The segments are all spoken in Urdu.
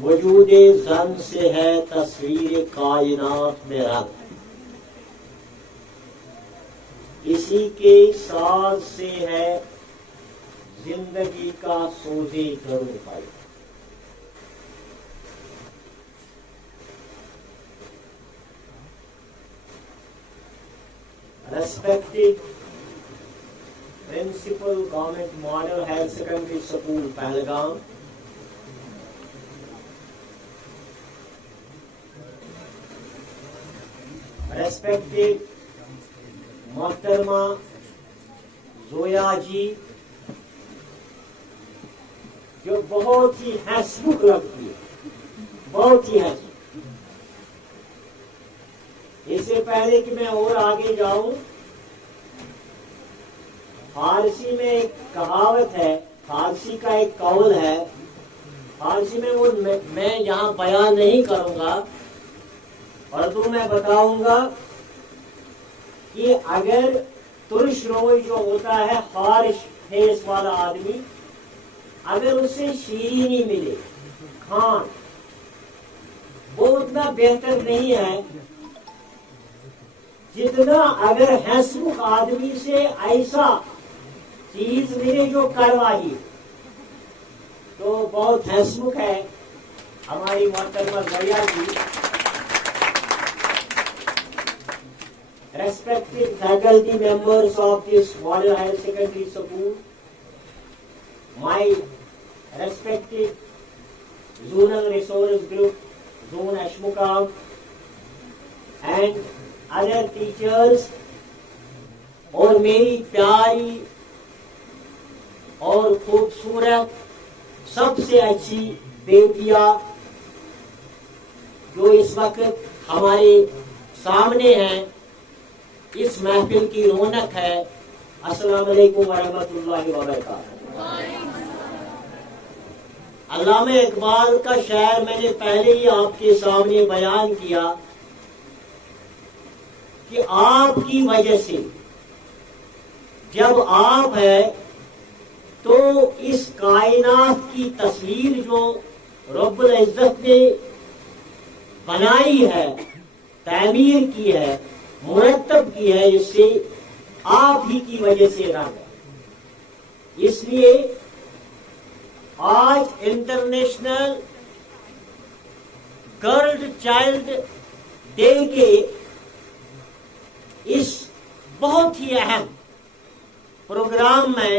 وجود زن سے ہے تصویر کائنات میں رنگ، اسی کے ساز سے ہے زندگی کا سوزے درد پائی۔ Respected Principal Government Model Higher Secondary School, Pahalgam, Respected Mohtarma Zoya جی، جو بہت ہی حسبک لگتی ہے، بہت ہی حسبک۔ اس سے پہلے کہ میں اور آگے جاؤں، فارسی میں ایک کہاوت ہے، فارسی کا ایک قول ہے، فارسی میں وہ میں یہاں بیان نہیں کروں گا، اردو میں بتاؤں گا کہ اگر ترش روئی جو ہوتا ہے خارش فیس والا آدمی، اگر اسے شیرینی ملے کھان، وہ اتنا بہتر نہیں ہے جتنا اگر حسبک آدمی سے ایسا چیز ملے جو کروائی، تو بہت حسبک ہے ہماری محترمہ زویا جی۔ Respected faculty members of this Model Higher Secondary School, my respected Zonal Resource Group, Zone Ashmukam, and other teachers، اور میری پیاری اور خوبصورت سب سے اچھی بیٹیاں جو اس وقت ہمارے سامنے ہیں، اس محفل کی رونق ہے، السلام علیکم ورحمۃ اللہ وبرکاتہ۔ علامہ اقبال کا شعر میں نے پہلے ہی آپ کے سامنے بیان کیا کہ آپ کی وجہ سے جب آپ ہے تو اس کائنات کی تصویر جو رب العزت نے بنائی ہے، تعمیر کی ہے، مرتب کی ہے، اس سے آپ ہی کی وجہ سے رنگ ہے۔ اس لیے آج انٹرنیشنل گرل چائلڈ ڈے کے اس بہت ہی اہم پروگرام میں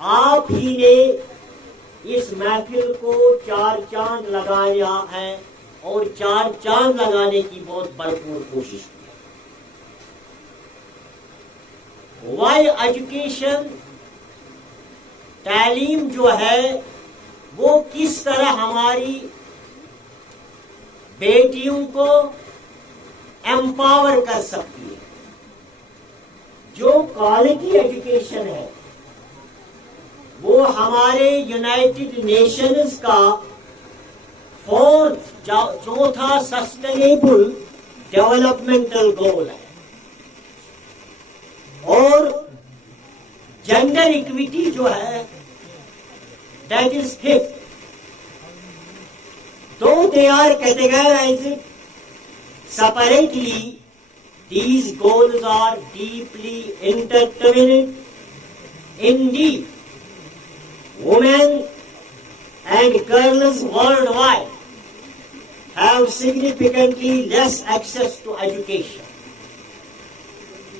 آپ ہی نے اس محفل کو چار چاند لگایا ہے، اور چار چاند لگانے کی بہت بھرپور کوشش کی۔ وائی ایجوکیشن، تعلیم جو ہے وہ کس طرح ہماری بیٹیوں کو ایمپاور کر سکتی ہے۔ جو کوالٹی ایجوکیشن ہے وہ ہمارے یونائٹڈ نیشنز کا چوتھا سسٹینیبل ڈیولپمنٹل گول ہے، اور جینڈر اکویٹی جو ہے that is fifth. Though they are categorized separately, these goals are deeply intertwined. Indeed, women and girls worldwide have significantly less access to education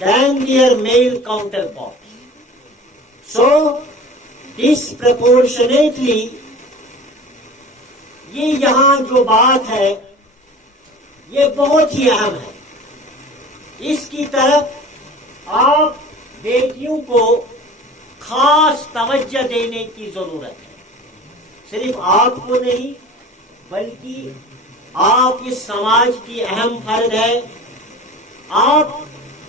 than their male counterparts. So, disproportionately, یہ یہاں جو بات ہے یہ بہت ہی اہم ہے، اس کی طرف آپ بیٹیوں کو خاص توجہ دینے کی ضرورت ہے۔ صرف آپ کو نہیں بلکہ آپ اس سماج کی اہم فرد ہے، آپ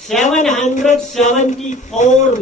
774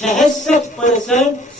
66%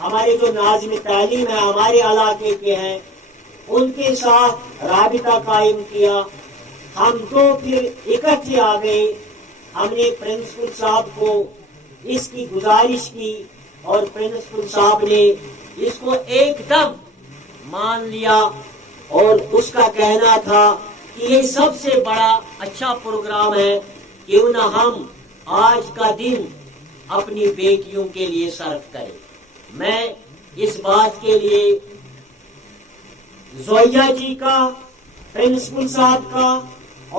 ہمارے جو ناظم تعلیم ہے ہمارے علاقے کے ہیں ان کے ساتھ رابطہ قائم کیا. ہم دو پھر اکٹھے آ گئے. ہم نے پرنسپل صاحب کو اس کی گزارش کی اور پرنسپل صاحب نے اس کو ایک دم مان لیا اور اس کا کہنا تھا کہ یہ سب سے بڑا اچھا پروگرام ہے، کیوں نہ ہم آج کا دن اپنی بیٹیوں کے لیے صرف کریں. میں اس بات کے لیے زویا جی کا، پرنسپل صاحب کا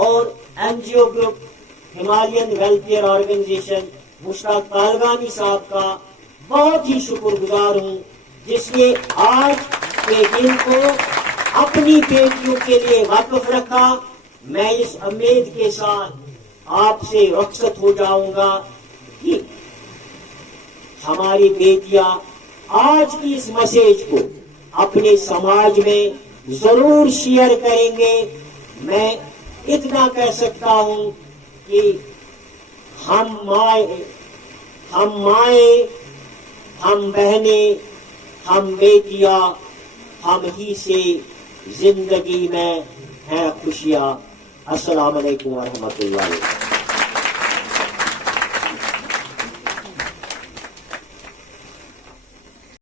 اور این جی او گروپ ہمالین ویلفیئر آرگنائزیشن مشتاق پالگانی صاحب کا بہت ہی شکر گزار ہوں جس نے آج کے دن کو اپنی بیٹیوں کے لیے وقف رکھا. میں اس امید کے ساتھ آپ سے رخصت ہو جاؤں گا کہ ہماری بیٹیاں آج کی اس میسج کو اپنے سماج میں ضرور شیئر کریں گے. میں اتنا کہہ سکتا ہوں کہ ہم مائیں، ہم بہنیں، ہم بیٹیاں، ہم ہی سے زندگی میں ہیں خوشیاں. السلام علیکم ورحمۃ اللہ.